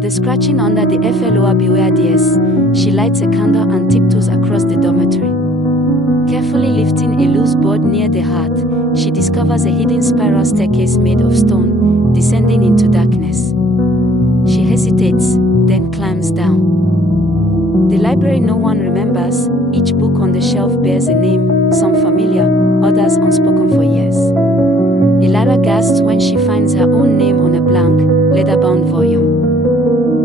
The scratching under the floor beware dears. She lights a candle and tiptoes across the dormitory. Carefully lifting a loose board near the hearth, she discovers a hidden spiral staircase made of stone, descending into darkness. She hesitates, then climbs down. The library no one remembers. Each book on the shelf bears a name, some familiar, others unspoken for years. Elara gasps when she finds her own name on a blank, leather-bound volume.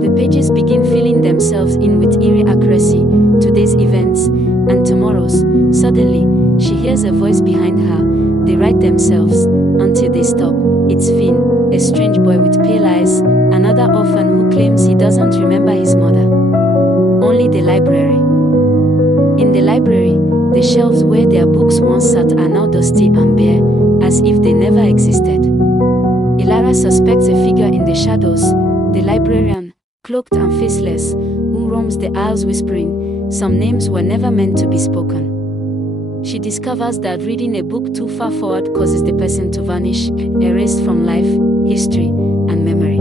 The pages begin filling themselves in with eerie accuracy, today's events, and tomorrow's. Suddenly, she hears a voice behind her. They write themselves, until they stop. It's Finn, a strange boy with pale eyes, another orphan who claims he doesn't remember his mother. Only the library. In the library, the shelves where their books once sat are now dusty and bare, as if they never existed. Elara suspects a figure in the shadows, the librarian, cloaked and faceless, who roams the aisles whispering, some names were never meant to be spoken. She discovers that reading a book too far forward causes the person to vanish, erased from life, history, and memory.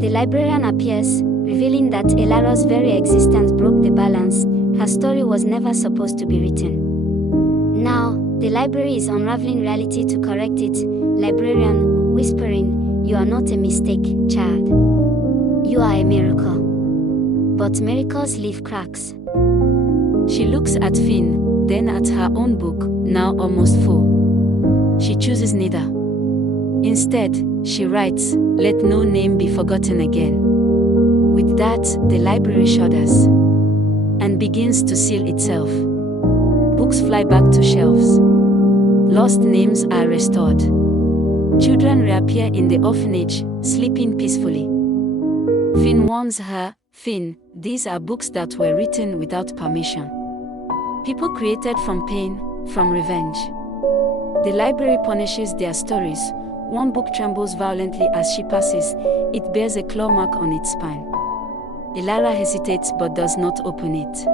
The librarian appears, revealing that Elara's very existence broke the balance. Her story was never supposed to be written. Now, the library is unraveling reality to correct it. Librarian, whispering, "You are not a mistake, child. You are a miracle." But miracles leave cracks. She looks at Finn, then at her own book, now almost full. She chooses neither. Instead, she writes, "Let no name be forgotten again." With that, the library shudders and begins to seal itself. Books fly back to shelves. Lost names are restored. Children reappear in the orphanage, sleeping peacefully. Finn warns her, "Finn, these are books that were written without permission. People created from pain, from revenge." The library punishes their stories. One book trembles violently as she passes. It bears a claw mark on its spine. Elara hesitates but does not open it.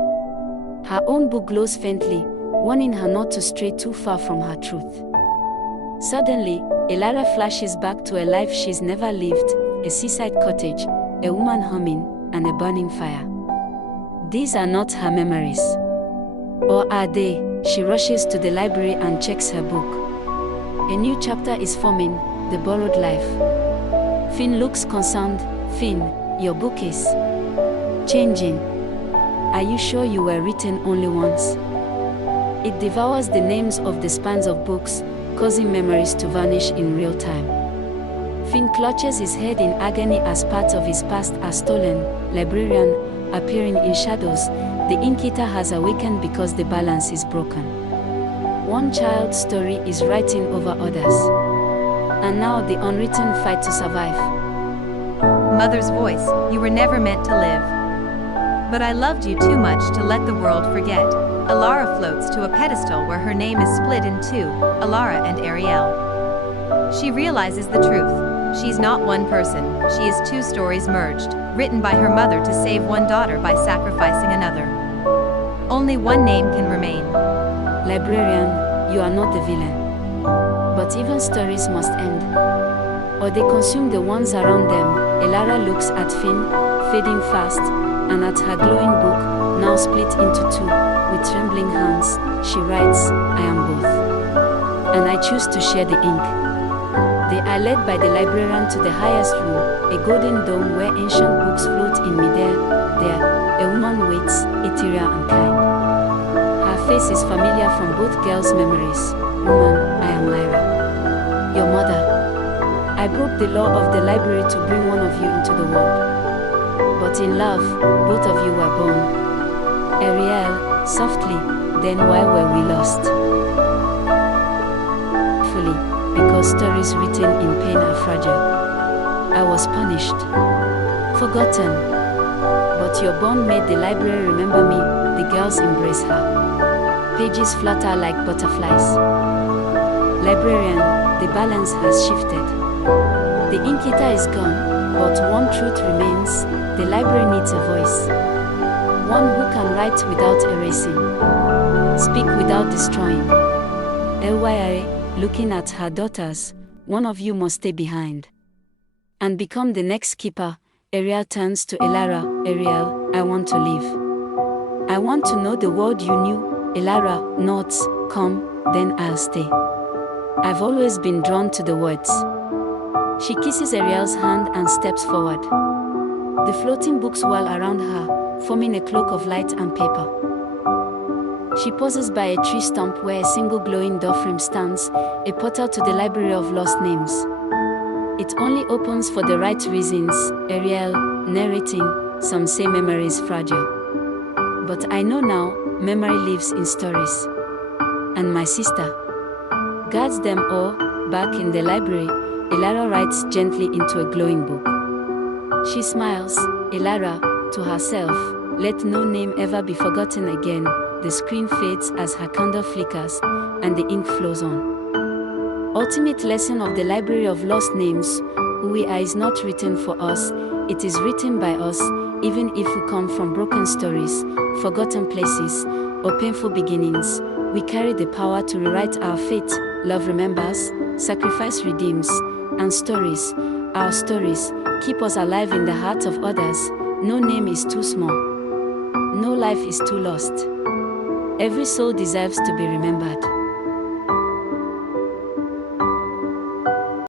Her own book glows faintly, warning her not to stray too far from her truth. Suddenly, Elara flashes back to a life she's never lived, a seaside cottage, a woman humming, and a burning fire. These are not her memories. Or are they? She rushes to the library and checks her book. A new chapter is forming, The Borrowed Life. Finn looks concerned. "Finn, your book is changing. Are you sure you were written only once?" It devours the names of the spans of books, causing memories to vanish in real time. Finn clutches his head in agony as parts of his past are stolen. Librarian, appearing in shadows, the innkeeper has awakened because the balance is broken. One child's story is writing over others. And now the unwritten fight to survive. Mother's voice, "You were never meant to live. But I loved you too much to let the world forget." Elara floats to a pedestal where her name is split in two, Elara and Ariel. She realizes the truth. She's not one person, she is two stories merged, written by her mother to save one daughter by sacrificing another. Only one name can remain. Librarian, you are not the villain. But even stories must end, or they consume the ones around them. Elara looks at Finn, fading fast, and at her glowing book, now split into two. With trembling hands, she writes, "I am both. And I choose to share the ink." They are led by the librarian to the highest room, a golden dome where ancient books float in midair. There, a woman waits, ethereal and kind. Her face is familiar from both girls' memories. "Woman, I am Lyra. Your mother. I broke the law of the library to bring one of you into the world. But in love, both of you were born." Ariel, softly, "Then why were we lost?" Fully, because stories written in pain are fragile. I was punished. Forgotten. But your bond made the library remember me. The girls embrace her. Pages flutter like butterflies. Librarian, the balance has shifted. The innkeeper is gone, but one truth remains: the library needs a voice. One who can write without erasing, speak without destroying. Lyra, looking at her daughters, "One of you must stay behind and become the next keeper, Ariel turns to Elara. Ariel, I want to live. I want to know the world you knew. Elara nods. Come, then I'll stay. I've always been drawn to the words. She kisses Ariel's hand and steps forward. The floating books whirl around her, forming a cloak of light and paper. She pauses by a tree stump where a single glowing doorframe stands, a portal to the Library of Lost Names. It only opens for the right reasons. Ariel, narrating, some say memory is fragile. But I know now, memory lives in stories. And my sister guards them all. Back in the library, Elara writes gently into a glowing book. She smiles, Elara, to herself, let no name ever be forgotten again. The screen fades as her candle flickers, and the ink flows on. Ultimate lesson of the Library of Lost Names: who we are is not written for us, it is written by us, even if we come from broken stories, forgotten places, or painful beginnings. We carry the power to rewrite our fate. Love remembers, sacrifice redeems, and stories, our stories, keep us alive in the hearts of others. No name is too small. No life is too lost. Every soul deserves to be remembered.